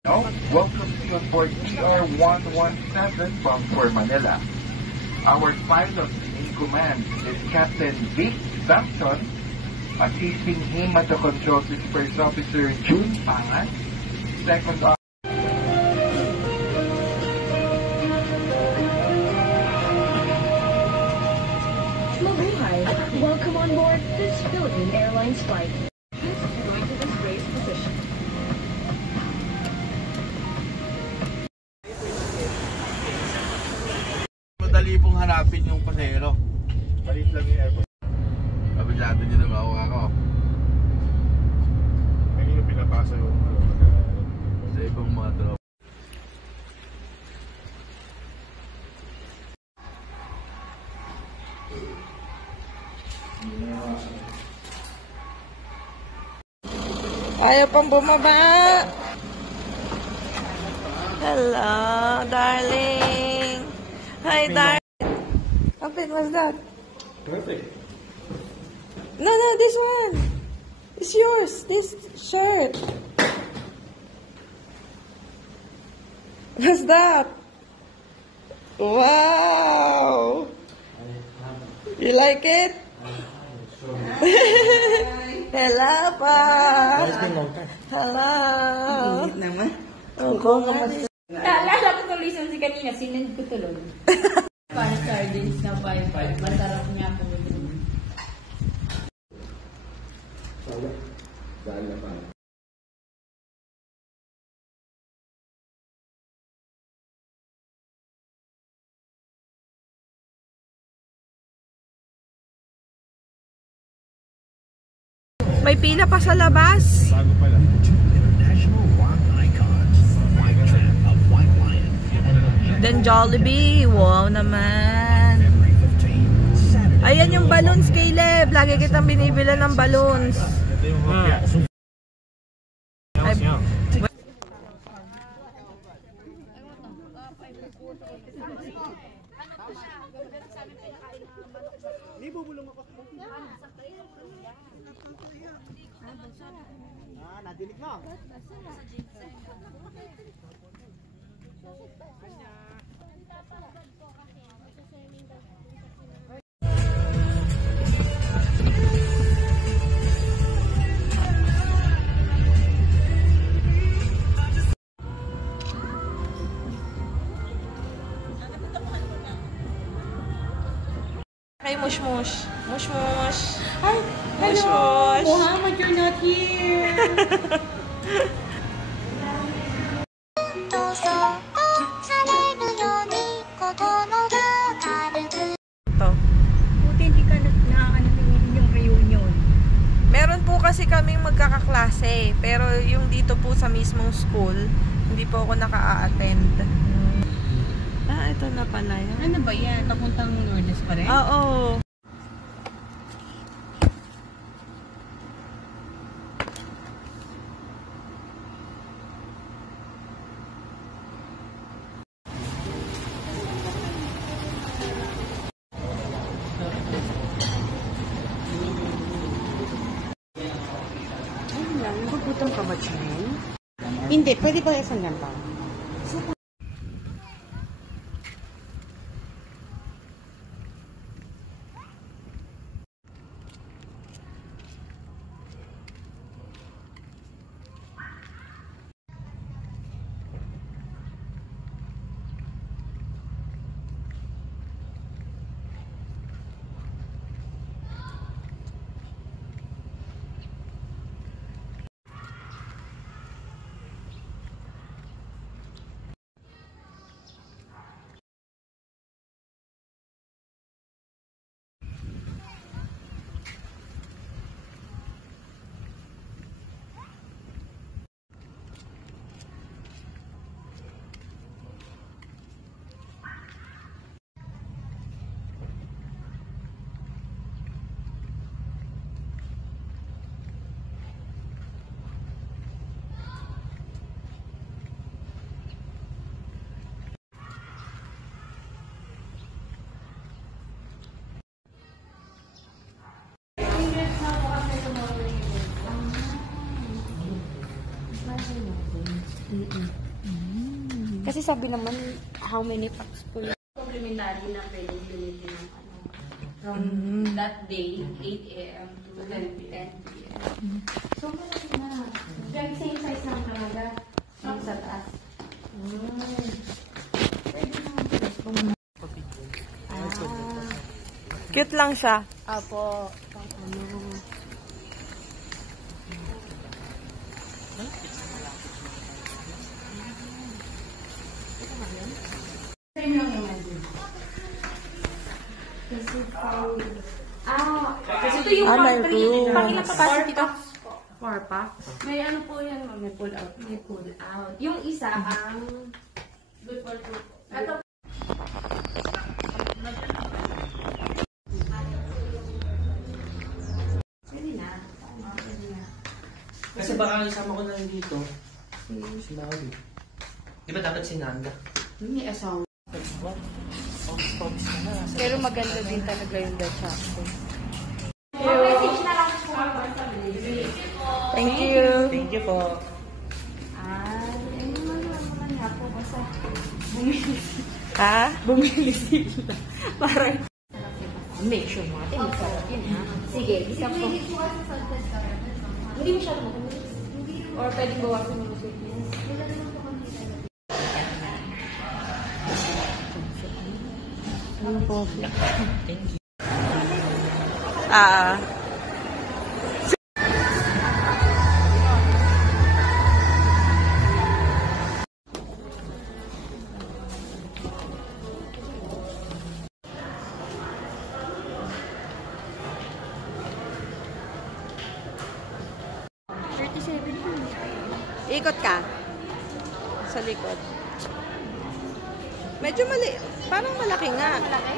Now, welcome to you on board TR-117 bound for Manila. Our pilot in command is Captain Vic Sampson, assisting him at the controls is First Officer June Pangan, Second Officer Mabuhay! Welcome on board this Philippine Airlines flight. Please going to this race position. Madali pong hanapin yung pasahero. Palit lang yung airport. Kabisado nyo na makuha ko. Kanino pinapasa yung Sa ibang mga tropa. Ayaw pang bumaba. Hello, darling. Hi, darling. Open, what's that? Perfect. No, this one. It's yours. This shirt. What's that? Wow. You like it? Hello pa. Hello. Naman. Naalala ko tuloy sa kanina, sinend ko tuloy. Para sardines na 5-5. Masarap niya po. May pila pa sa labas. Bago pala. Then Jollibee. Wow naman. Ayan yung balloons, Caleb. Lagi kitang binibila ng balloons. Ito yung hopya. Nadinig mo. Kay Mushmush. Mushmush. Hi! Mushmush. Muhammad, you're not here! Ito. Buti hindi ka na-ano yung reunion. Meron po kasi kaming magkakaklase. Pero yung dito po sa mismong school, hindi po ako naka-attend. Ito na pala yan. Ano ba yan? Papuntang Lourdes pa rin? Oo. Nagugutom ka ba, Chen? Hindi, pwede ba isang ganito? Kasi sabi naman, how many packs po yun? Complimentary na pwedeng bilhin ng ano. From that day, 8 a.m. to 10 p.m. So, malaki na. Yung same size lang talaga. Yung sa taas. Cute lang siya. Apo. Pang ano. Same lang naman din. Kasi pang... kasi ito yung may room. Pang ilang capacity to? 4 packs. May ano po yan, ma'am. May pull out. May pull out. Yung isa ang good for 2. Ito. Pwede na. Pwede na. Kasi baka isama ko na rin dito. Si Maui. Di ba dapat si Nanda? May asawa. Pero maganda din talaga yung Dachako. Message na lang po ako sa Thank you. Thank you po. ano naman nga po basta Ha? bumili sila. Parang make sure natin masarap yun ha. Sige, isa po. Hindi masyado matamis. Or pwedeng bawasan mo sweetness. Ano po? Thank you. Ikot ka. Sa likod. Medyo mali. Parang malaki nga. Malaki?